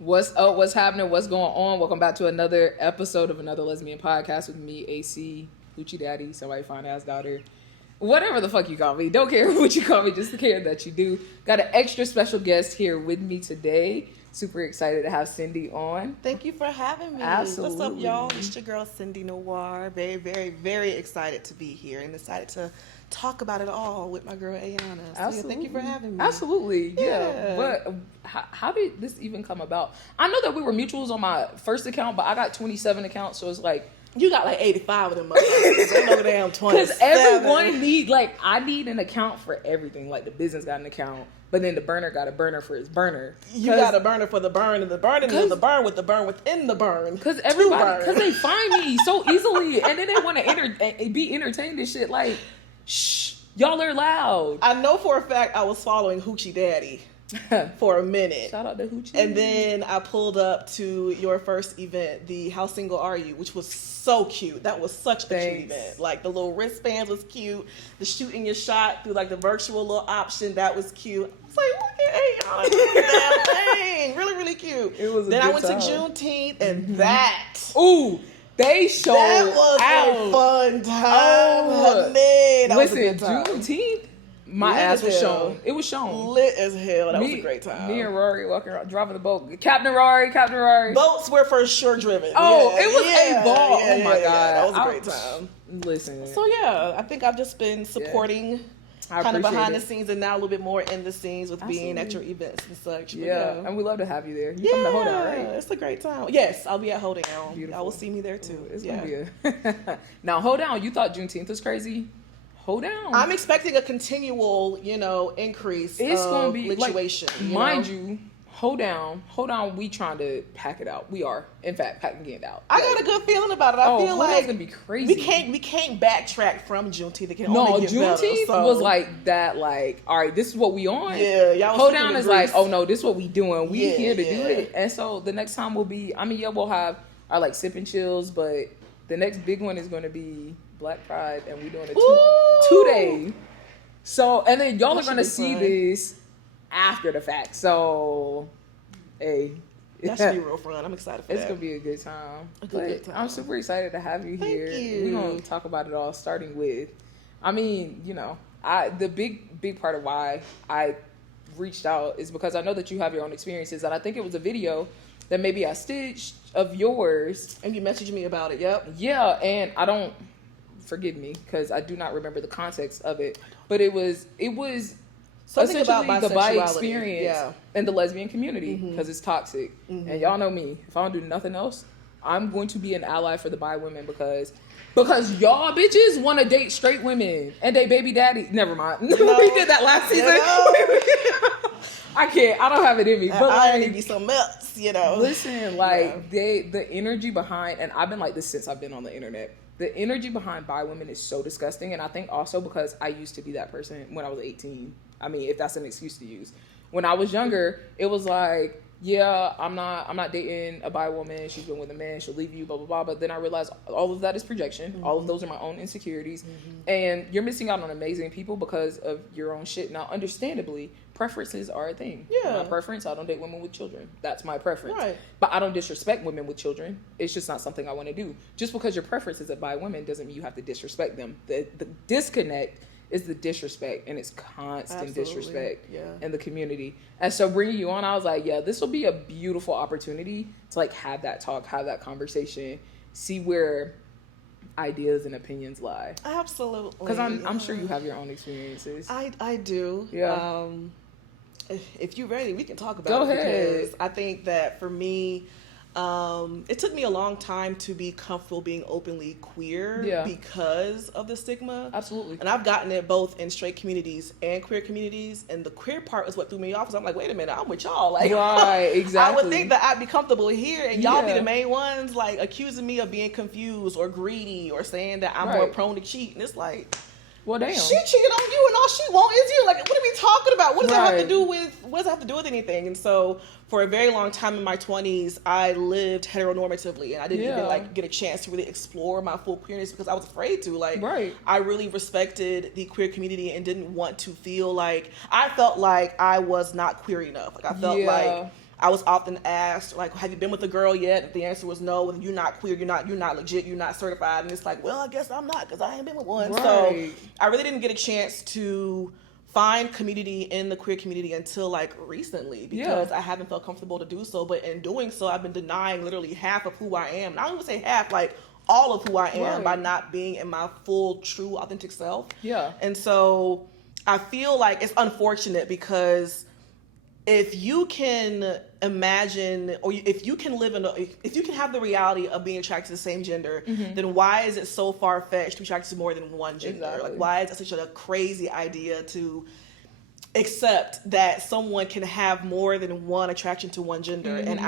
What's up? What's happening? What's going on? Welcome back to another episode of Another Lesbian Podcast with me, AC, Hoochi Daddi, somebody fine ass daughter. Whatever the fuck you call me. Don't care what you call me, just care that you do. Got an extra special guest here with me today. Super excited to have Cindy on. Thank you for having me. Absolutely. What's up, y'all? It's your girl, Cindy Noir. Very, very, very excited to be here and excited to talk about it all with my girl, Ayana. So, Absolutely. yeah, thank you for having me. Absolutely. Yeah. But how did this even come about? I know that we were mutuals on my first account, but I got 27 accounts, so it's like, you got like 85 of them. Ain't no damn 20. because everyone I need an account for everything. Like the business got an account, but then the burner got a burner for his burner. You got a burner for the burn, and the burning is the burn with the burn within the burn. Because they find me so easily, and then they want to be entertained and shit. Like, shh, y'all are loud. I know for a fact I was following Hoochi Daddi for a minute. Shout out to Hoochi. And then I pulled up to your first event, the How Single Are You, which was so cute. That was such a cute event. Like the little wristbands was cute. The shooting your shot through like the virtual little option, that was cute. I was like, look at that thing. Really, really cute. It was a then good I went time. to Juneteenth and that. Ooh, they showed That was out. a fun time, honey. That was a good time. Juneteenth, my Lit ass as was hell. shown. It was shown. Lit as hell. That was a great time. Me and Rory walking around, driving the boat. Captain Rory. Boats were for sure driven. Oh, Yeah, it was yeah, a ball. yeah, Oh my yeah, God. that was a great time. Listen. So yeah, I think I've just been supporting kind of behind the scenes and now a little bit more in the scenes with being at your events and such. But Yeah, and we love to have you there. You yeah, come to Hold Down, right? It's a great time. Yes, I'll be at Hold Down. Beautiful. Y'all will see me there too. It's yeah. gonna be Now, Hold Down, you thought Juneteenth was crazy? Hold Down. I'm expecting a continual, increase It's of gonna be lituation. mind you, Hold Down, we trying to pack it out. We are, in fact, packing it out. I got a good feeling about it. I feel Hold like Down's gonna be crazy. we can't backtrack from Juneteenth. It can No, only get Juneteenth better, so. was like that. Like, all right, this is what we on. Yeah, y'all. Hold Down is like, oh no, this is what we doing. We Yeah, here to do yeah. it. And so the next time will be. I mean, yeah, we'll have our like sip and chills, but the next big one is going to be Black Pride, and we're doing a two day. So, and then y'all are going to see this after the fact. So, hey. That should be real fun. I'm excited for that. It's going to be a good time. Good time. I'm super excited to have you here. Thank you. We're going to talk about it all, starting with, I mean, the big part of why I reached out is because I know that you have your own experiences, and I think it was a video that maybe I stitched of yours. And you messaged me about it, yep. Yeah, and I don't, forgive me, because I do not remember the context of it, but it was Something essentially about the bi bisexuality. experience in the lesbian community, because it's toxic. And y'all know me, if I don't do nothing else, I'm going to be an ally for the bi women because y'all bitches want to date straight women and date baby daddy. Never mind. We did that last season. I can't. I don't have it in me. But I need to be something else, Listen, like the energy behind, and I've been like this since I've been on the internet. The energy behind bi women is so disgusting, and I think also because I used to be that person when I was 18. I mean, if that's an excuse to use. When I was younger, it was like, yeah, I'm not dating a bi woman. She's been with a man. She'll leave you, blah, blah, blah. But then I realized all of that is projection. All of those are my own insecurities. And you're missing out on amazing people because of your own shit. Now, understandably, preferences are a thing. Yeah. My preference, I don't date women with children. That's my preference. Right. But I don't disrespect women with children. It's just not something I want to do. Just because your preference is a bi women doesn't mean you have to disrespect them. The disconnect is the disrespect, and it's constant disrespect in the community. And so bringing you on, I was like, yeah, this will be a beautiful opportunity to like have that talk, have that conversation, see where ideas and opinions lie. Absolutely. Because I'm sure you have your own experiences. I do. Yeah. If you're ready, we can talk about Go it. ahead. Because I think that for me, it took me a long time to be comfortable being openly queer because of the stigma. Absolutely. And I've gotten it both in straight communities and queer communities. And the queer part is what threw me off. Because I'm like, wait a minute, I'm with y'all. Like, right, exactly. I would think that I'd be comfortable here, and y'all be the main ones like accusing me of being confused or greedy or saying that I'm more prone to cheat. And it's like, well, damn. She cheated on you, and all she wants is you. Like, what are we talking about? What does that have to do with? What does that have to do with anything? And so, for a very long time in my 20s, I lived heteronormatively, and I didn't even like get a chance to really explore my full queerness because I was afraid to. Like, I really respected the queer community and didn't want to feel like I felt like I was not queer enough. Like, I felt like I was often asked, like, have you been with a girl yet? If the answer was no, then you're not queer, you're not legit, you're not certified. And it's like, well, I guess I'm not, because I ain't been with one. Right. So I really didn't get a chance to find community in the queer community until like recently, because I haven't felt comfortable to do so. But in doing so, I've been denying literally half of who I am. And I don't even say half, like all of who I am, by not being in my full, true, authentic self. Yeah. And so I feel like it's unfortunate, because if you can imagine, or if you can live if you can have the reality of being attracted to the same gender, then why is it so far-fetched to be attracted to more than one gender? Exactly. Like, why is it such a crazy idea to accept that someone can have more than one attraction to one gender? And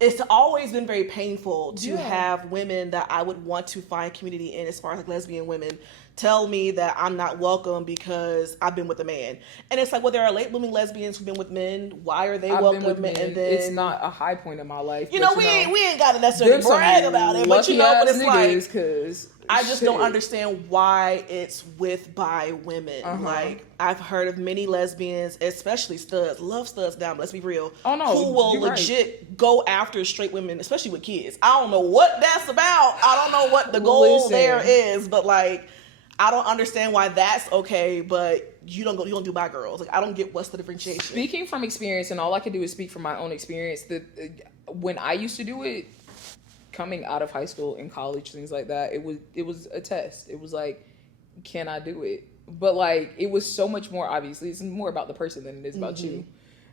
it's always been very painful to have women that I would want to find community in, as far as like lesbian women, tell me that I'm not welcome because I've been with a man. And it's like, well, there are late blooming lesbians who've been with men. Why are they welcome? And then it's not a high point in my life. We ain't got to necessarily brag about it, but but it's like, cause I just don't understand why it's by women. Like, I've heard of many lesbians, especially studs, love studs down, let's be real, who will legit go after straight women, especially with kids. I don't know what that's about. I don't know what the goal there is, but like, I don't understand why that's okay, but you don't do bi girls. Like, I don't get what's the differentiation. Speaking from experience, and all I can do is speak from my own experience, when I used to do it, coming out of high school and college, things like that, it was a test. It was like, can I do it? But like, it was so much more, obviously, it's more about the person than it is about you.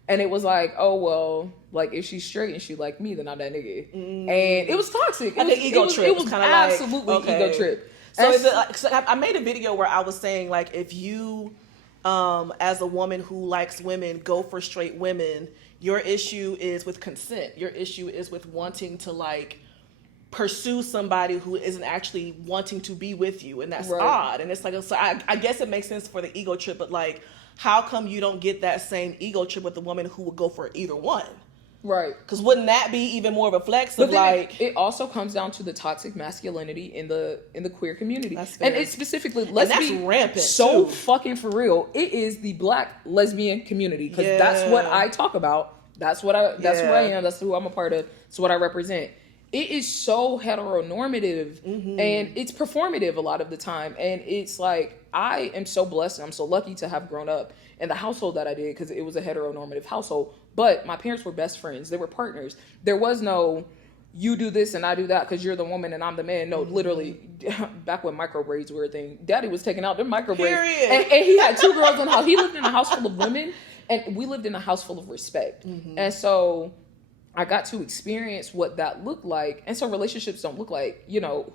And it was like, oh, well, like, if she's straight and she like me, then I'm that nigga. And it was toxic. It was ego trip. It was kind of absolutely ego trip. So is it like, so I made a video where I was saying, like, if you, as a woman who likes women, go for straight women, your issue is with consent. Your issue is with wanting to, like, pursue somebody who isn't actually wanting to be with you. And that's odd. And it's like, so I guess it makes sense for the ego trip, but like, how come you don't get that same ego trip with the woman who would go for either one? Right. Because wouldn't that be even more of a flex of like... It also comes down to the toxic masculinity in the queer community. That's fair. And it's specifically... Let's be rampant so too. Fucking for real. It is the Black lesbian community. Because that's what I talk about. That's what who I am. That's who I'm a part of. That's what I represent. It is so heteronormative and it's performative a lot of the time. And it's like, I am so blessed and I'm so lucky to have grown up in the household that I did, because it was a heteronormative household. But my parents were best friends. They were partners. There was no, you do this and I do that because you're the woman and I'm the man. No, literally, back when micro braids were a thing, Daddy was taking out them micro braids. And he had 2 girls in the house. He lived in a house full of women, and we lived in a house full of respect. And so I got to experience what that looked like. And so relationships don't look like,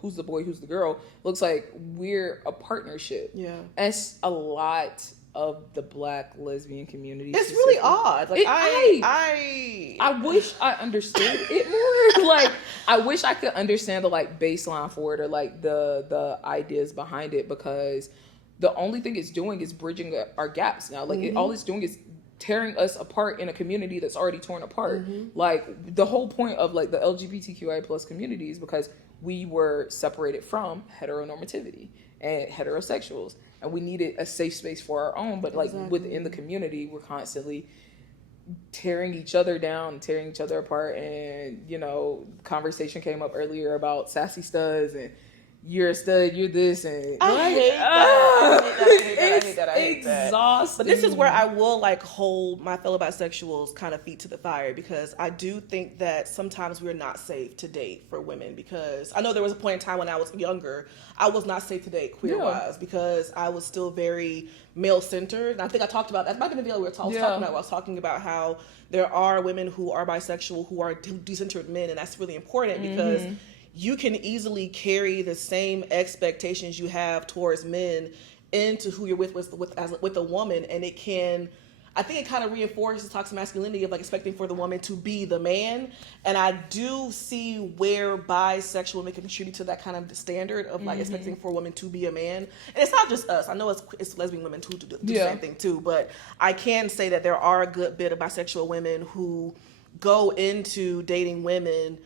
who's the boy, who's the girl. It looks like we're a partnership. Yeah. And it's a lot of the Black lesbian community. It's really odd. Like, I wish I understood it more. Like, I wish I could understand the like baseline for it, or like the ideas behind it, because the only thing it's doing is bridging our gaps now. Like, all it's doing is tearing us apart in a community that's already torn apart. Like, the whole point of like the LGBTQI plus community is because we were separated from heteronormativity and heterosexuals, and we needed a safe space for our own. But like within the community, we're constantly tearing each other down, tearing each other apart. And conversation came up earlier about sassy studs and you're a stud, you're this, and I hate that. It's exhausting. But this is where I will like hold my fellow bisexuals kind of feet to the fire, because I do think that sometimes we're not safe to date for women, because I know there was a point in time when I was younger, I was not safe to date queer-wise because I was still very male-centered. And I think I talked about that. Might have been the video we were talking about. I was talking about how there are women who are bisexual who are decentered men, and that's really important because you can easily carry the same expectations you have towards men into who you're with a woman, and it can, I think it kind of reinforces toxic masculinity of like expecting for the woman to be the man. And I do see where bisexual women can contribute to that kind of standard of like expecting for a woman to be a man. And it's not just us. I know it's lesbian women who do the same thing too, but I can say that there are a good bit of bisexual women who go into dating women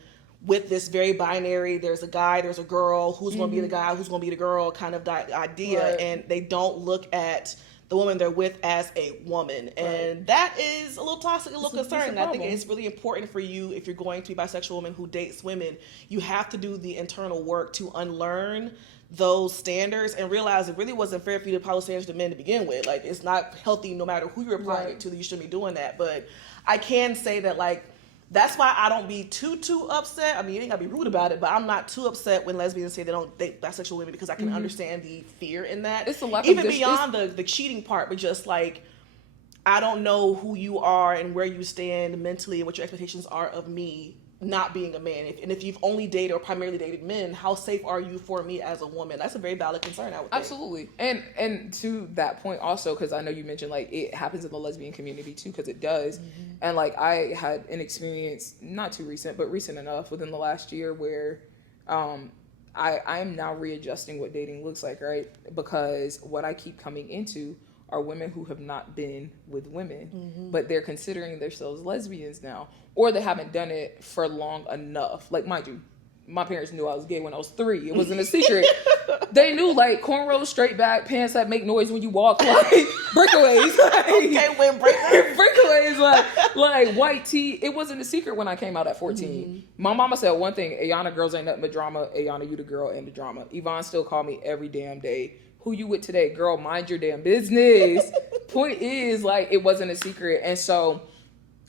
with this very binary, there's a guy, there's a girl, who's going to be the guy, who's going to be the girl kind of idea. And they don't look at the woman they're with as a woman. And that is a little toxic, a little concerning. I think it's really important for you, if you're going to be a bisexual woman who dates women, you have to do the internal work to unlearn those standards and realize it really wasn't fair for you to apply those standards to men to begin with. Like, it's not healthy no matter who you're applying it to, that you shouldn't be doing that. But I can say that, like, that's why I don't be too upset. I mean, you ain't gotta be rude about it, but I'm not too upset when lesbians say they don't date bisexual women, because I can understand the fear in that. It's a lot even beyond the cheating part, but just like, I don't know who you are and where you stand mentally and what your expectations are of me not being a man. If you've only dated or primarily dated men, how safe are you for me as a woman? That's a very valid concern, I would think. Absolutely. And to that point also, because I know you mentioned like it happens in the lesbian community too, because it does. And like I had an experience, not too recent, but recent enough within the last year, where I am now readjusting what dating looks like, right? Because what I keep coming into are women who have not been with women, but they're considering themselves lesbians now, or they haven't done it for long enough. Like, mind you, my parents knew I was gay when I was 3. It wasn't a secret. They knew, like, cornrows, straight back, pants that make noise when you walk, like, breakaways. Like, okay, breakaways, like white tee. It wasn't a secret when I came out at 14. My mama said one thing: Ayana, girls ain't nothing but drama. Ayana, you the girl and the drama. Yvonne still called me every damn day. Who you with today? Girl, mind your damn business. Point is, like, it wasn't a secret. And so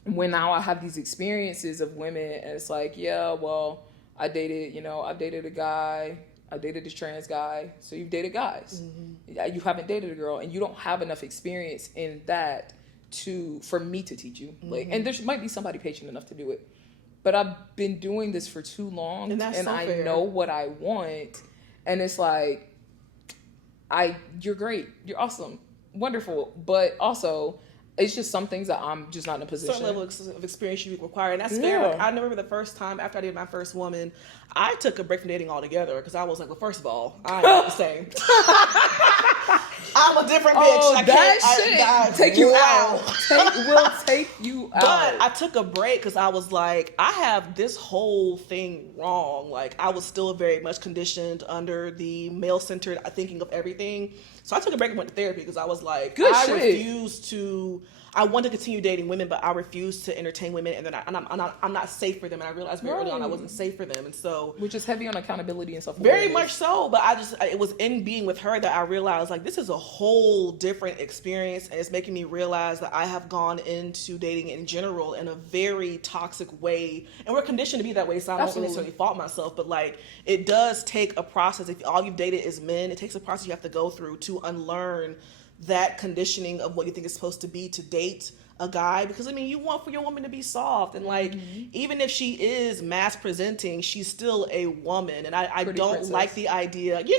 when now I have these experiences of women, and it's like, yeah, well, I dated a guy, I dated this trans guy. So you've dated guys. You haven't dated a girl, and you don't have enough experience in that for me to teach you. Like, and there might be somebody patient enough to do it. But I've been doing this for too long, and I know what I want. And it's like, you're great, you're awesome, wonderful, but also it's just some things that I'm just not in a position. Certain level of experience you require, and that's fair. Like, I remember the first time after I dated my first woman, I took a break from dating altogether, because I was like, well, first of all, I'm not the same. I'm a different bitch. That shit take you out. Will take you out. But I took a break because I was like, I have this whole thing wrong. Like, I was still very much conditioned under the male-centered thinking of everything. So I took a break and went to therapy, because I was like, I want to continue dating women, but I refuse to entertain women, and then I'm not safe for them. And I realized very early on I wasn't safe for them, and so, which is heavy on accountability and self-awareness. Very much so. But it was in being with her that I realized, like, this is a whole different experience, and it's making me realize that I have gone into dating in general in a very toxic way, and we're conditioned to be that way. So I don't necessarily fault myself, but like, it does take a process. If all you've dated is men, it takes a process you have to go through to unlearn that conditioning of what you think is supposed to be to date a guy. Because I mean, you want for your woman to be soft, and like, even if she is mass presenting, she's still a woman. And I don't like the idea, like,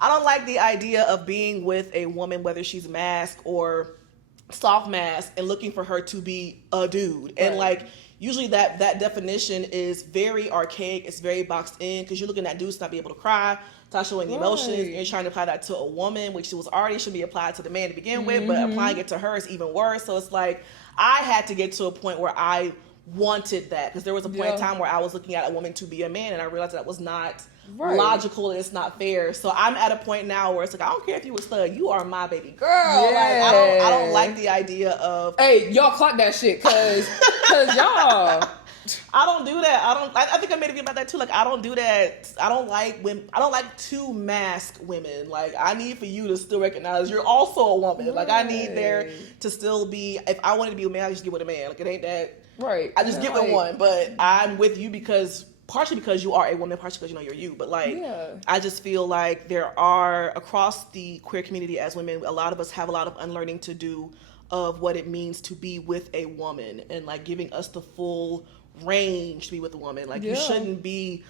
I don't like the idea of being with a woman, whether she's mask or soft mask, and looking for her to be a dude. Right. And like, usually that definition is very archaic. It's very boxed in, because you're looking at dudes not be able to cry, not showing emotions, and you're trying to apply that to a woman, which should be applied to the man to begin with, but applying it to her is even worse. So it's like, I had to get to a point where I wanted that, because there was a point in time where I was looking at a woman to be a man, and I realized that was not logical, and it's not fair. So I'm at a point now where it's like, I don't care if you a stud, you are my baby girl. Like, I don't like the idea of, hey, y'all clock that shit, cause y'all. I don't do that. I think I made a video about that too. Like, I don't do that. I don't like women. I don't like to mask women. Like, I need for you to still recognize you're also a woman. Right. Like, I need there to still be, if I wanted to be a man, I just get with a man. Like, it ain't that. Right. I just get with one. But I'm with you partially because you are a woman, partially because you're you. But like, I just feel like there are, across the queer community as women, a lot of us have a lot of unlearning to do of what it means to be with a woman, and like giving us the full range to be with a woman. Like, you shouldn't be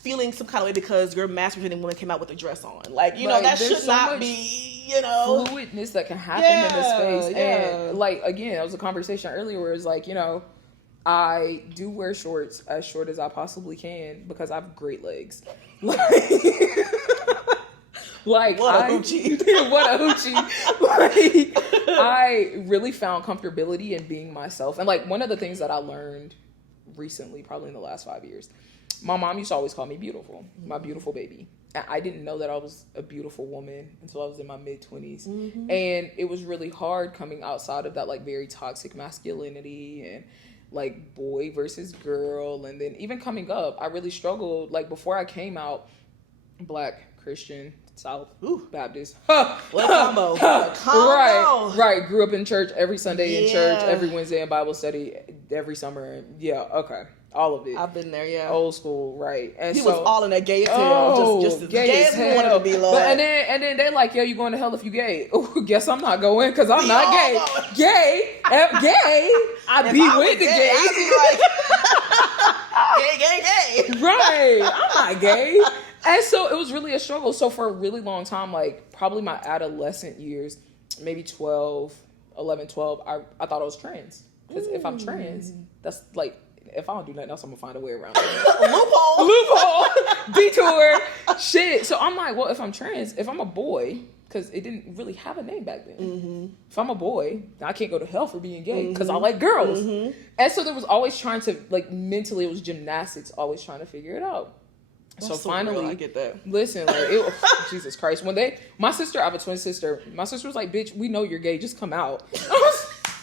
feeling some kind of way because your masturbating woman came out with a dress on. Like, you know, that should not be, fluidness that can happen in this space. And like, again, it was a conversation earlier where it's like, I do wear shorts as short as I possibly can because I have great legs. Like, what a hoochie. What a hoochie. Like, I really found comfortability in being myself. And like, one of the things that I learned recently, probably in the last 5 years, my mom used to always call me beautiful, my beautiful baby. And I didn't know that I was a beautiful woman until I was in my mid-20s. And it was really hard coming outside of that, like, very toxic masculinity and, like, boy versus girl. And then even coming up, I really struggled. Like, before I came out, Black, Christian, South, Baptist. What combo. Right. Grew up in church every Sunday in church, every Wednesday in Bible study, every summer. Yeah, okay. All of it. I've been there, yeah. Old school, right. And he was all in that gay as hell. Just as gay as he wanted to be, Lord. But, and then they're like, yo, you going to hell if you gay. Oh, guess I'm not going because I'm not gay. Gay? I be with the gay. I'd be like, gay. Right. I'm not gay. And so it was really a struggle. So for a really long time, like probably my adolescent years, maybe 11, 12, I thought I was trans. Because if I'm trans, that's like, if I don't do nothing else, I'm gonna find a way around it. Loophole. Detour. Shit. So I'm like, well, if I'm trans, if I'm a boy, because it didn't really have a name back then. If I'm a boy, I can't go to hell for being gay because I like girls. And so there was always trying to, like, mentally, it was gymnastics, always trying to figure it out. So finally, real. I get that. Listen, like, Jesus Christ. When I have a twin sister. My sister was like, bitch, we know you're gay. Just come out.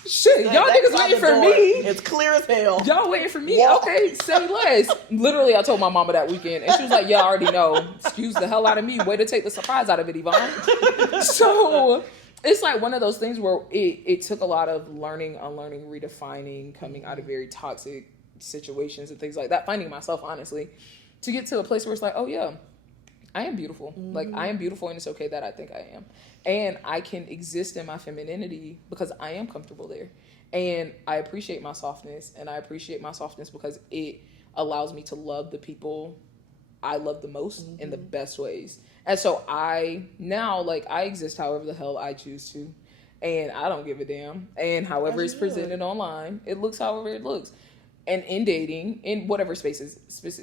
Shit, y'all niggas waiting for me. It's clear as hell. Y'all waiting for me? Walk. Okay, say less. Literally, I told my mama that weekend, and she was like, "Yeah, I already know." Excuse the hell out of me. Way to take the surprise out of it, Yvonne. So it's like one of those things where it took a lot of learning, unlearning, redefining, coming out of very toxic situations and things like that. Finding myself, honestly, to get to a place where it's like, oh yeah, I am beautiful. Like, I am beautiful, and it's okay that I think I am. And I can exist in my femininity because I am comfortable there. And I appreciate my softness. And I appreciate my softness because it allows me to love the people I love the most in the best ways. And so I exist however the hell I choose to. And I don't give a damn. And however it's presented online, it looks however it looks. And in dating, in whatever spaces,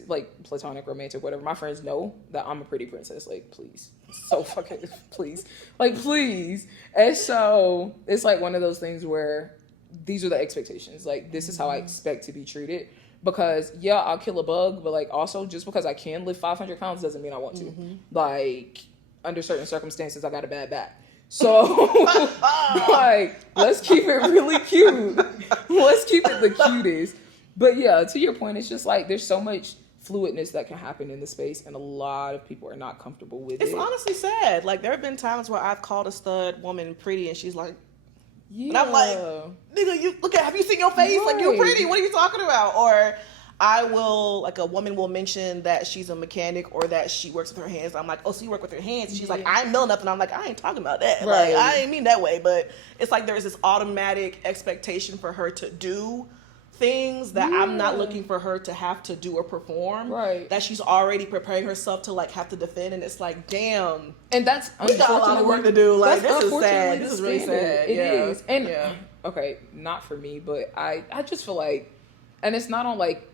like platonic, romantic, whatever, my friends know that I'm a pretty princess. Like, please. So fucking, please. Like, please. And so it's like one of those things where these are the expectations. Like, this is how I expect to be treated. Because, yeah, I'll kill a bug, but, like, also just because I can lift 500 pounds doesn't mean I want to. Like, under certain circumstances, I got a bad back. So, like, let's keep it really cute. Let's keep it the cutest. But yeah, to your point, it's just like there's so much fluidness that can happen in the space, and a lot of people are not comfortable with it. It's honestly sad. Like, there have been times where I've called a stud woman pretty, and she's like, and I'm like, nigga, have you seen your face? Right. Like, you're pretty. What are you talking about? Or a woman will mention that she's a mechanic or that she works with her hands. I'm like, oh, so you work with your hands? And she's like, I know nothing. I'm like, I ain't talking about that. Right. Like, I ain't mean that way. But it's like there's this automatic expectation for her to do things that I'm not looking for her to have to do or perform. Right. That she's already preparing herself to, like, have to defend. And it's like, damn. And that's we got a lot of work to do. Like, this is sad. This is really sad. It is. And okay, not for me, but I just feel like, and it's not on like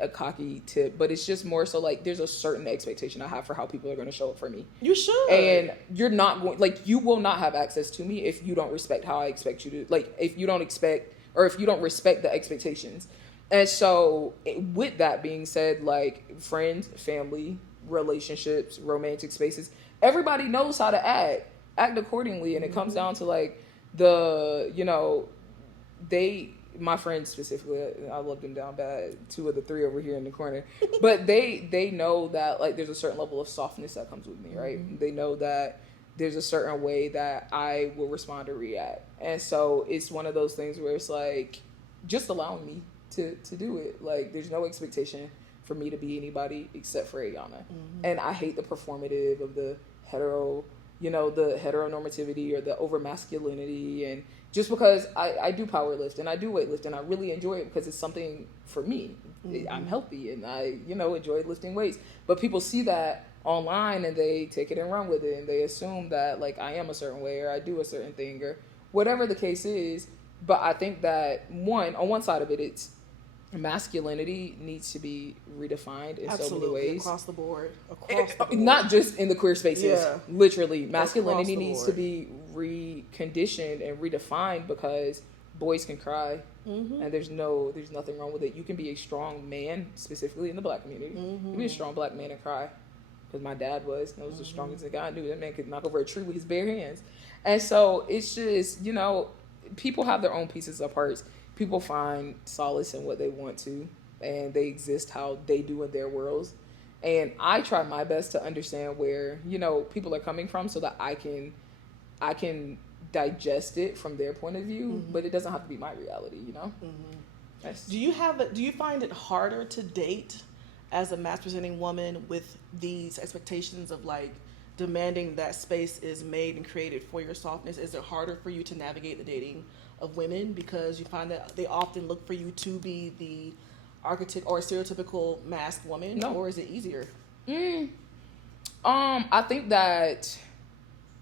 a cocky tip, but it's just more so like there's a certain expectation I have for how people are going to show up for me. You should. And you're not going, like, you will not have access to me if you don't respect how I expect you to, like, if you don't expect, or if you don't respect the expectations. And so with that being said, like, friends, family, relationships, romantic spaces, everybody knows how to act accordingly. And it comes down to, like, my friends specifically, I love them down bad, 2 of the 3 over here in the corner, but they know that, like, there's a certain level of softness that comes with me, right? They know that there's a certain way that I will respond or react. And so it's one of those things where it's like, just allowing me to do it. Like, there's no expectation for me to be anybody except for Ayana. And I hate the performative of the the heteronormativity or the over masculinity. And just because I do power lift and I do weight lift and I really enjoy it because it's something for me. I'm healthy and I, enjoy lifting weights. But people see that online and they take it and run with it and they assume that, like, I am a certain way or I do a certain thing or whatever the case is. But I think that on one side of it, it's masculinity needs to be redefined in so many ways. Across the board. Not just in the queer spaces. Yeah. Literally, masculinity needs to be reconditioned and redefined because boys can cry, And there's nothing wrong with it. You can be a strong man, specifically in the Black community. You can be a strong Black man and cry. Because my dad was. That was the strongest thing I knew. That man could knock over a tree with his bare hands. And so it's just, people have their own pieces of parts. People find solace in what they want to. And they exist how they do in their worlds. And I try my best to understand where, people are coming from so that I can digest it from their point of view, but it doesn't have to be my reality, Do you find it harder to date as a mass-presenting woman with these expectations of like demanding that space is made and created for your softness? Is it harder for you to navigate the dating of women because you find that they often look for you to be the archetype or stereotypical masked woman? No. Or is it easier? I think that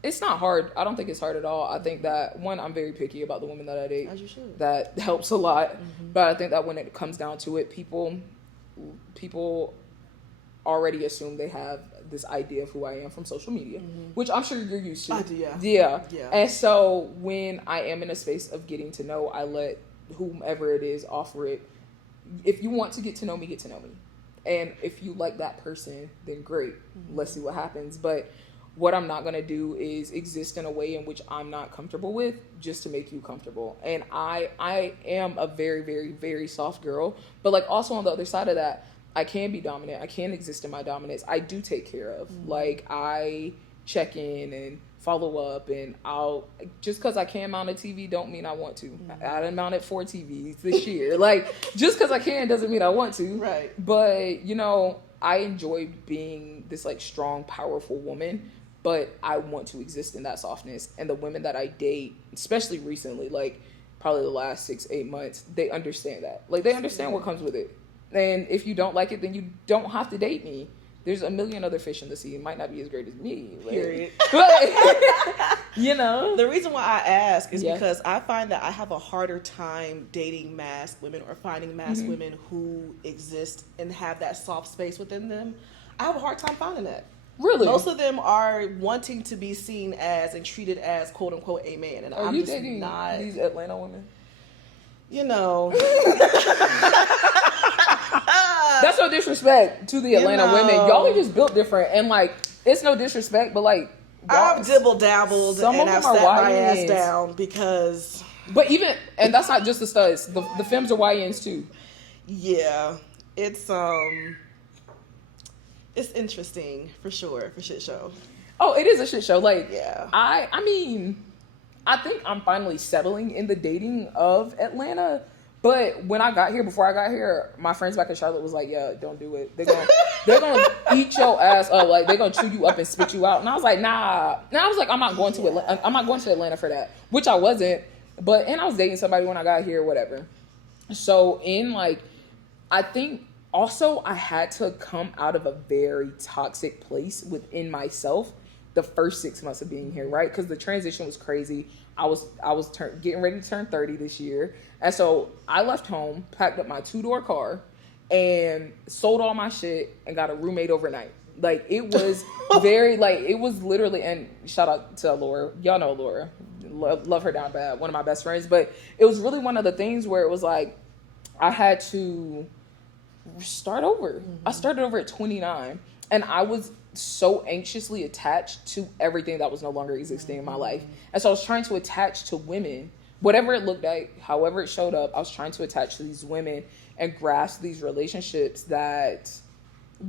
it's not hard. I don't think it's hard at all. I think that, one, I'm very picky about the women that I date. As you should. That helps a lot. But I think that when it comes down to it, people already assume they have this idea of who I am from social media, which I'm sure you're used to. I do, yeah. Yeah. And so when I am in a space of getting to know, I let whomever it is offer it. If you want to get to know me, get to know me. And if you like that person, then great. Let's see what happens. But what I'm not going to do is exist in a way in which I'm not comfortable with just to make you comfortable. And I am a very, very, very soft girl. But like also on the other side of that, I can be dominant. I can exist in my dominance. I do take care of. Like I check in and follow up, and I'll just because I can mount a TV don't mean I want to. I done mounted 4 TVs this year. Like just because I can doesn't mean I want to. Right. But I enjoy being this like strong, powerful woman, but I want to exist in that softness. And the women that I date, especially recently, like probably the last 6-8 months, they understand that. Like they understand what comes with it. And if you don't like it, then you don't have to date me. There's a million other fish in the sea. It might not be as great as me. Like, period. But, The reason why I ask is because I find that I have a harder time dating masked women or finding masked women who exist and have that soft space within them. I have a hard time finding that. Really? Most of them are wanting to be seen as and treated as quote unquote a man. And I'm you just dating not these Atlanta women? That's no disrespect to the Atlanta women. Y'all are just built different, and like it's no disrespect, but like I've dibble dabbled and I've sat my ass down because. But and that's not just the studs. The femmes are YNs too. Yeah, it's interesting for sure for shit show. Oh, it is a shit show. Like yeah, I mean, I think I'm finally settling in the dating of Atlanta. But when before I got here, my friends back in Charlotte was like, yeah, don't do it. They're gonna eat your ass up. Like, they're gonna chew you up and spit you out. And I was like, nah. And I was like, I'm not going to Atlanta for that. Which I wasn't. And I was dating somebody when I got here, whatever. So I think also I had to come out of a very toxic place within myself the first 6 months of being here, right? Because the transition was crazy. I was getting ready to turn 30 this year. And so I left home, packed up my 2-door car, and sold all my shit and got a roommate overnight. Like, it was it was literally, and shout out to Laura. Y'all know Laura. Love her down bad. One of my best friends. But it was really one of the things where it was like, I had to start over. I started over at 29. And I was so anxiously attached to everything that was no longer existing in my life. And so I was trying to attach to women, whatever it looked like, however it showed up. I was trying to attach to these women and grasp these relationships that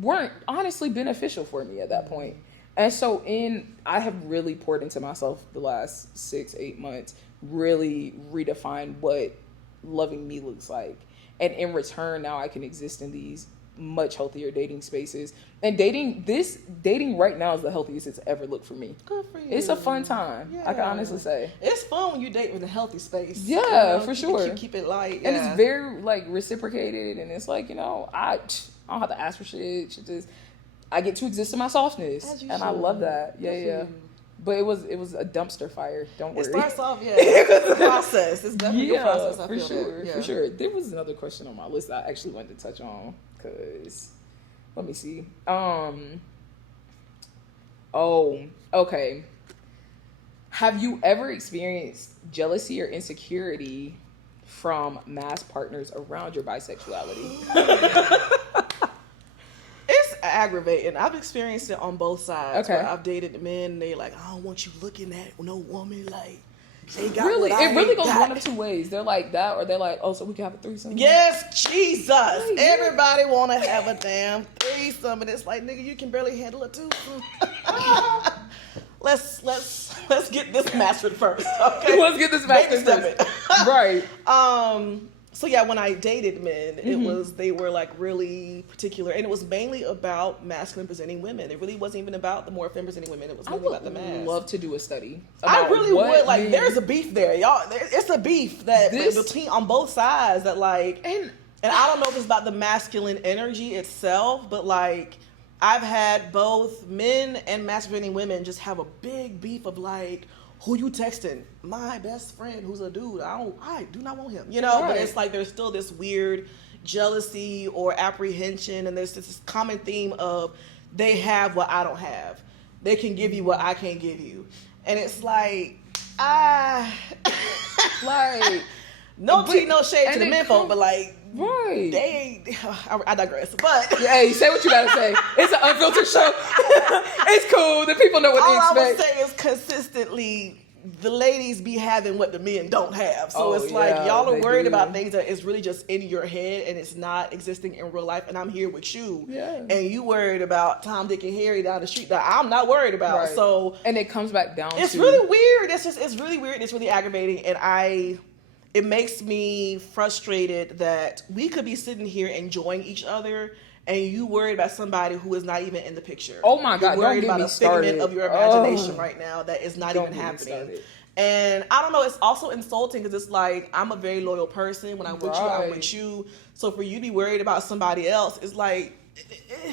weren't honestly beneficial for me at that point. And so I have really poured into myself the last 6-8 months, really redefined what loving me looks like. And in return, now I can exist in these much healthier dating spaces. And dating right now is the healthiest it's ever looked for me. Good for you. It's a fun time. Yeah. I can honestly say. It's fun when you date in a healthy space. Yeah, for sure. Keep it light. And it's very reciprocated, and it's I don't have to ask for shit. I get to exist in my softness. And I love that. Yeah. But it was a dumpster fire. Don't worry. It starts off, it's a process. It's definitely a process. For sure. There was another question on my list I actually wanted to touch on. Cause let me see. Okay. Have you ever experienced jealousy or insecurity from mass partners around your bisexuality? It's aggravating. I've experienced it on both sides. Okay. Where I've dated men, they like, I don't want you looking at no woman like they got Really, what I it really goes got. one of two ways. They're like that, or they're like, oh, so we can have a threesome. Yes, Jesus. yeah. Everybody want to have a damn threesome, and it's like, nigga, you can barely handle a twosome. Let's get this mastered first. Okay, Let's get this mastered first. Right. So yeah, when I dated men, they were like really particular, and it was mainly about masculine presenting women. It really wasn't even about the more feminine presenting women. It was mainly about the mass. Love to do a study. I really would. Like, men... there's a beef there, y'all. It's a beef that between on both sides that like, and I don't know if it's about the masculine energy itself, but like, I've had both men and masturbating women just have a big beef of like, who you texting? My best friend who's a dude. I do not want him. You know, But it's like there's still this weird jealousy or apprehension, and there's this common theme of they have what I don't have. They can give you what I can't give you. And it's like, like, no tea, no shade to the men folk, but like, right. They ain't, I digress. But hey, say what you gotta say. It's an unfiltered show. It's cool. The people know what they expect. All I would say is consistently, the ladies be having what the men don't have. So it's like, y'all are worried about things that is really just in your head and it's not existing in real life. And I'm here with you. Yeah. And you worried about Tom, Dick, and Harry down the street that I'm not worried about. Right. So, and it comes back down it's really weird. It's really weird. It's really aggravating. And it makes me frustrated that we could be sitting here enjoying each other, and you worried about somebody who is not even in the picture. Oh my God! You're worried about a figment of your imagination right now that is not even happening. And I don't know. It's also insulting because it's like, I'm a very loyal person. When I'm with you, I'm with you. So for you to be worried about somebody else, it's like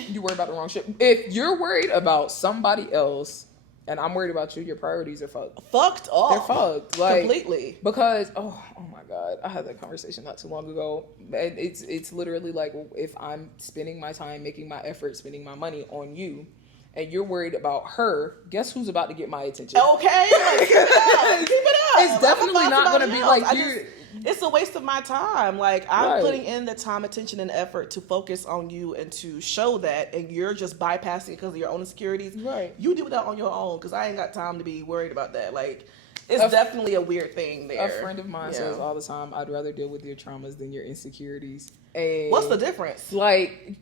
you worried about the wrong shit. If you're worried about somebody else, and I'm worried about you, your priorities are fucked. Fucked up. They're fucked. Like, completely. Because, oh my God. I had that conversation not too long ago. And it's literally like, if I'm spending my time, making my effort, spending my money on you, and you're worried about her, guess who's about to get my attention? Okay. Keep it up. It's definitely not going to be like you. It's a waste of my time. Like, I'm putting in the time, attention, and effort to focus on you and to show that, and you're just bypassing it because of your own insecurities. Right. You do that on your own, because I ain't got time to be worried about that. Like, it's definitely a weird thing there. A friend of mine says all the time, I'd rather deal with your traumas than your insecurities. And what's the difference? Like,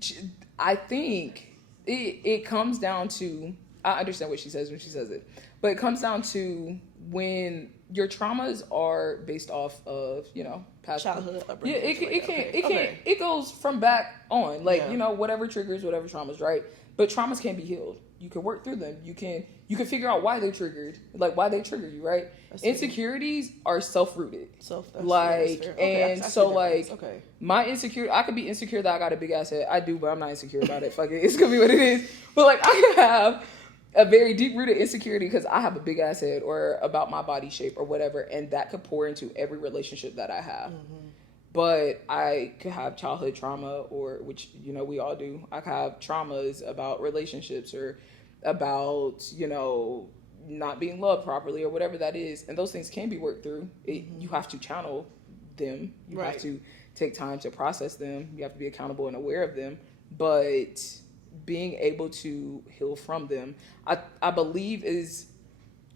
I think it comes down to, I understand what she says when she says it, but it comes down to when your traumas are based off of, past childhood upbringing. Yeah, it goes from back on, like, whatever triggers, whatever traumas, right? But traumas can be healed. You can work through them. You can figure out why they're triggered, like why they trigger you, right? Insecurities are self-rooted. My insecurity, I could be insecure that I got a big ass head. I do, but I'm not insecure about it. Fuck it. It's gonna be what it is. But like, I could have a very deep-rooted insecurity because I have a big ass head, or about my body shape or whatever, and that could pour into every relationship that I have. Mm-hmm. But I could have childhood trauma, or which we all do. I could have traumas about relationships or about not being loved properly or whatever that is, and those things can be worked through. You have to channel them. You have to take time to process them. You have to be accountable and aware of them. But being able to heal from them, I believe is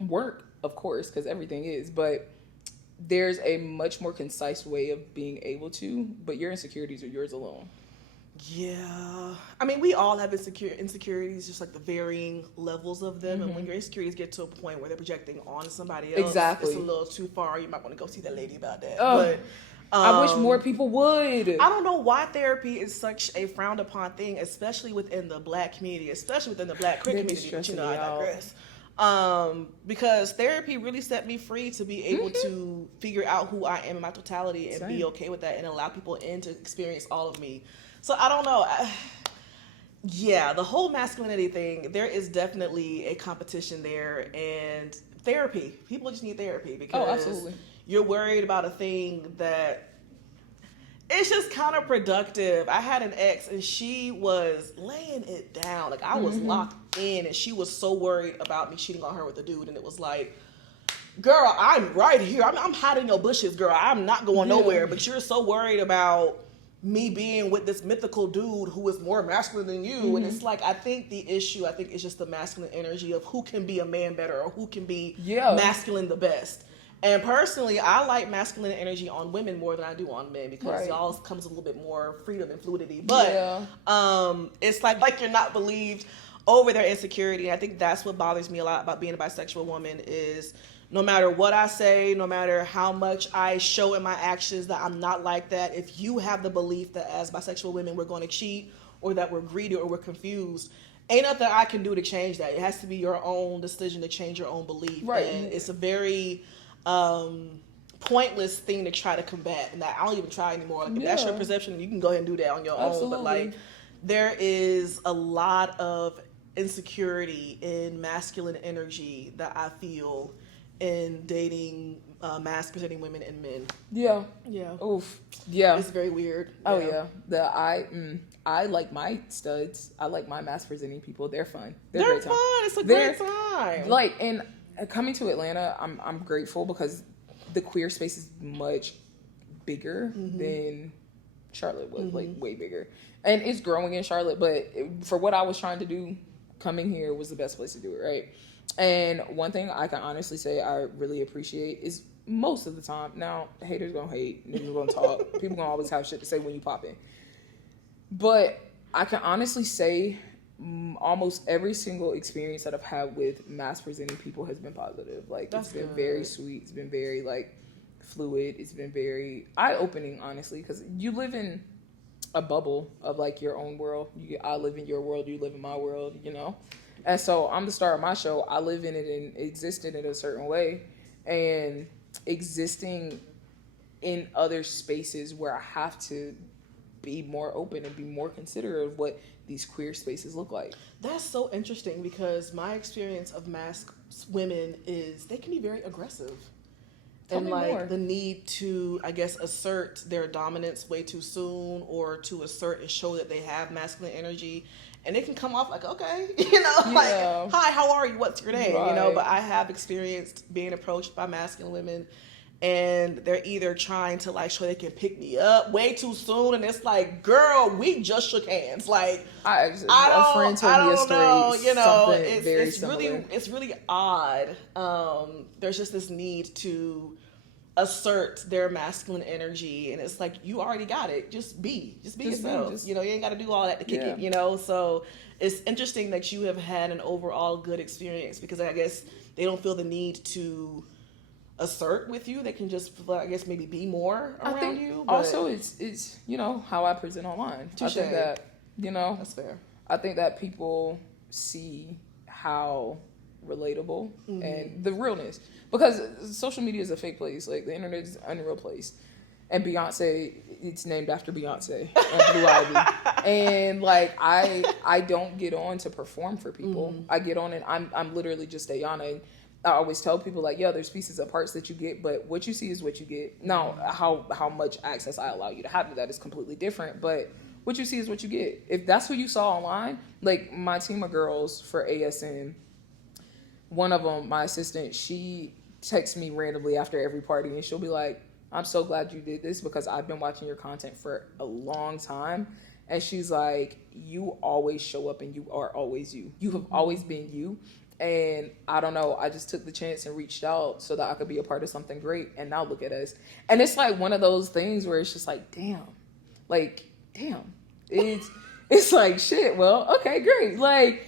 work, of course, because everything is, but there's a much more concise way of being able to, but your insecurities are yours alone. Yeah. I mean, we all have insecurities, just like the varying levels of them. Mm-hmm. And when your insecurities get to a point where they're projecting on somebody else, it's a little too far. You might want to go see that lady about that. But I wish more people would. I don't know why therapy is such a frowned upon thing, especially within the Black community, especially within the Black queer community. But I digress. Because therapy really set me free to be able to figure out who I am in my totality and be okay with that, and allow people in to experience all of me. So I don't know. The whole masculinity thing, there is definitely a competition there, and therapy. People just need therapy because you're worried about a thing that it's just counterproductive. I had an ex, and she was laying it down. Like, I was locked in, and she was so worried about me cheating on her with a dude, and it was like, girl, I'm right here. I'm hiding your bushes, girl. I'm not going nowhere. But you're so worried about me being with this mythical dude who is more masculine than you. And it's like, I think the issue, is just the masculine energy of who can be a man better or who can be masculine the best. And personally, I like masculine energy on women more than I do on men because y'all comes a little bit more freedom and fluidity. But it's like you're not believed over their insecurity. I think that's what bothers me a lot about being a bisexual woman is no matter what I say, no matter how much I show in my actions that I'm not like that, if you have the belief that as bisexual women we're going to cheat or that we're greedy or we're confused, ain't nothing I can do to change that. It has to be your own decision to change your own belief. Right. And it's a very pointless thing to try to combat, and I don't even try anymore. Like if that's your perception, you can go ahead and do that on your own. But like there is a lot of insecurity in masculine energy that I feel in dating mask-presenting women and men. Yeah. Oof. Yeah. It's very weird. Oh yeah. I like my studs. I like my mask-presenting people. They're fun. They're fun. It's a great time. Like, and coming to Atlanta, I'm grateful because the queer space is much bigger than Charlotte was, like way bigger. And it's growing in Charlotte, but for what I was trying to do, coming here was the best place to do it, right? And one thing I can honestly say I really appreciate is most of the time, now haters gonna hate, niggas gonna talk, people gonna always have shit to say when you pop in. But I can honestly say almost every single experience that I've had with mass presenting people has been positive. Like it's been very sweet. It's been very like fluid. It's been very eye-opening, honestly, because you live in a bubble of like your own world. I live in your world. You live in my world. You know, and so I'm the star of my show. I live in it and exist in it a certain way, and existing in other spaces where I have to be more open and be more considerate of what these queer spaces look like. That's so interesting because my experience of masked women is they can be very aggressive. And like more. The need to, I guess, assert their dominance way too soon or to assert and show that they have masculine energy. And it can come off like, okay, you know, like, hi, how are you? What's your name? Right. You know, but I have experienced being approached by masculine women and they're either trying to like show they can pick me up way too soon, and it's like, girl, we just shook hands. Like a friend told me a story. Know, you know, it's really odd. There's just this need to assert their masculine energy, and it's like you already got it. Just be yourself. You know, you ain't got to do all that to kick it. You know, so it's interesting that you have had an overall good experience because I guess they don't feel the need to assert with you. They can just, I guess, maybe be more around you. But also, it's you know how I present online. Touché. I think that, you know, that's fair. I think that people see how relatable and the realness, because social media is a fake place. Like the internet is an unreal place, and Beyonce, it's named after Beyonce and Blue Ivy. And like I don't get on to perform for people. I get on and I'm literally just Ayana. And I always tell people like, there's pieces of parts that you get, but what you see is what you get. Now, how much access I allow you to have to that is completely different, but what you see is what you get. If that's who you saw online, like my team of girls for ASN, one of them, my assistant, she texts me randomly after every party and she'll be like, I'm so glad you did this because I've been watching your content for a long time. And she's like, you always show up and you are always you. You have always been you. And I don't know, I just took the chance and reached out so that I could be a part of something great. And now look at us. And it's like one of those things where it's just like, damn. It's like, shit, well, okay, great. Like,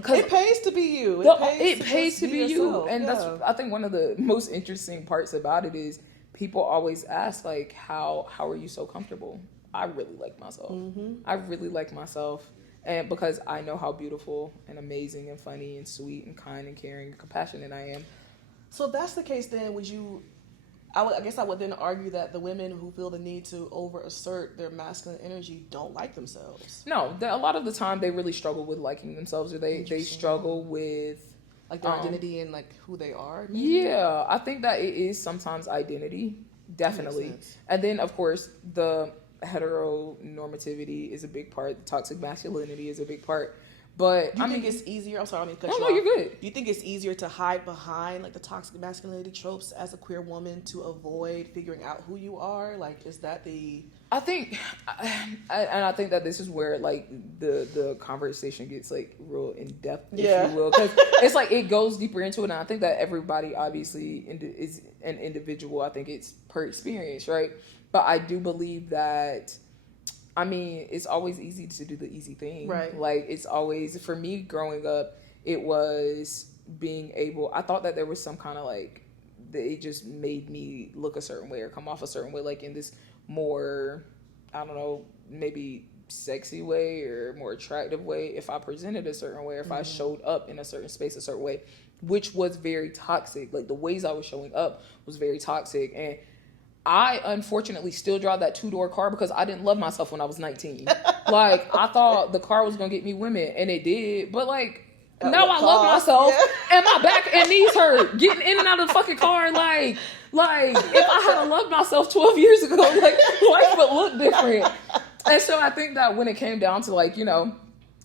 cause it pays to be you. It pays to be you. And that's, I think one of the most interesting parts about it is people always ask like, how are you so comfortable? I really like myself. I really like myself. And because I know how beautiful and amazing and funny and sweet and kind and caring and compassionate I am. So if that's the case, then I guess I would then argue that the women who feel the need to over-assert their masculine energy don't like themselves. No, a lot of the time they really struggle with liking themselves, or they struggle with like their identity and like who they are. Maybe? Yeah, I think that it is sometimes identity, definitely. And then of course the heteronormativity is a big part. The toxic masculinity is a big part. But Do you think it's easier? I'm sorry, I mean, cut you no, off. you're good. Do you think it's easier to hide behind like the toxic masculinity tropes as a queer woman to avoid figuring out who you are? Like, is that the? I think, and I think that this is where like the conversation gets like real in depth, if you will, because it's like it goes deeper into it. And I think that everybody obviously is an individual. I think it's per experience, right? But I do believe that. I mean, it's always easy to do the easy thing. Right. Like, it's always, for me growing up, it was being able, I thought that there was some kind of like, it just made me look a certain way or come off a certain way, like in this more, I don't know, maybe sexy way or more attractive way if I presented a certain way, or if I showed up in a certain space a certain way, which was very toxic. Like, the ways I was showing up was very toxic. And I unfortunately still drive that 2-door car because I didn't love myself when I was 19. Like, I thought the car was gonna get me women, and it did. But like, now I love myself, and my back and knees hurt getting in and out of the fucking car. Like if I had loved myself 12 years ago, like, life would look different. And so I think that when it came down to like, you know,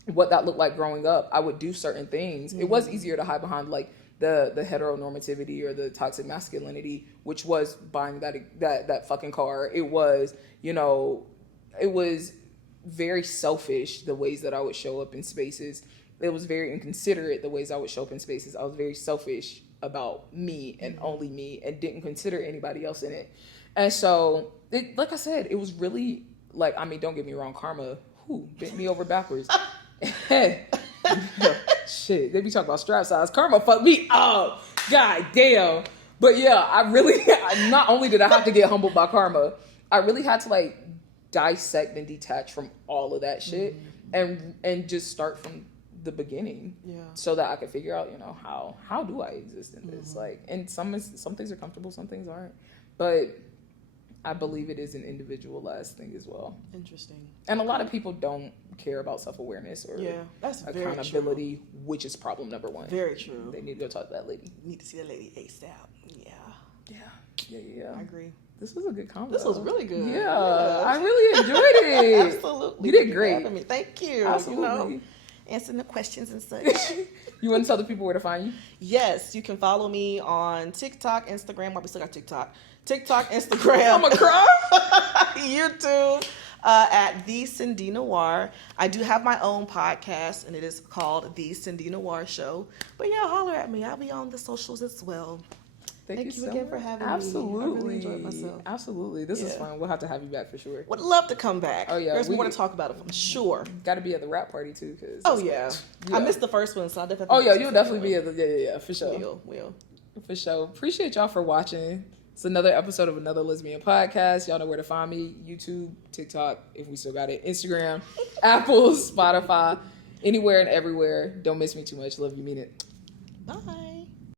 what that looked like growing up, I would do certain things. It was easier to hide behind like the heteronormativity or the toxic masculinity, which was buying that fucking car. It was, you know, it was very selfish the ways that I would show up in spaces. It was very inconsiderate the ways I would show up in spaces. I was very selfish about me and only me, and didn't consider anybody else in it. And so, like I said, it was really like, I mean, don't get me wrong, karma bent me over backwards. Shit, they be talking about strap size. Karma fucked me up. God damn. But yeah, I really, not only did I have to get humbled by karma, I really had to like dissect and detach from all of that shit and just start from the beginning. Yeah. So that I could figure out, you know, how do I exist in this? Like, and some things are comfortable, some things aren't. But I believe it is an individualized thing as well. Interesting. And a lot of people don't care about self-awareness or that's accountability, very true. Which is problem number one. Very true. They need to go talk to that lady. Need to see that lady ASAP. Yeah. I agree. This was a good convo. This was really good. Yeah. I really enjoyed it. Absolutely. You did great. Thank you. Absolutely. You know, answering the questions and such. You want to tell the people where to find you? Yes, you can follow me on TikTok, Instagram. Well, we still got TikTok, Instagram. I'm gonna cry. YouTube. At the Cindy Noir. I do have my own podcast, and it is called The Cindy Noir Show. But yeah, holler at me. I'll be on the socials as well. Thank you so again much for having me. Absolutely. I really enjoyed myself. Absolutely. This is fun. We'll have to have you back for sure. Would love to come back. Oh, yeah. There's more to talk about it, for sure. Got to be at the rap party, too. Cause I missed the first one, so I'll definitely... Oh, yeah. You'll definitely be at the... Yeah, for sure. Will. For sure. Appreciate y'all for watching. It's another episode of Another Lesbian Podcast. Y'all know where to find me. YouTube, TikTok, if we still got it. Instagram, Apple, Spotify, anywhere and everywhere. Don't miss me too much. Love you, mean it. Bye.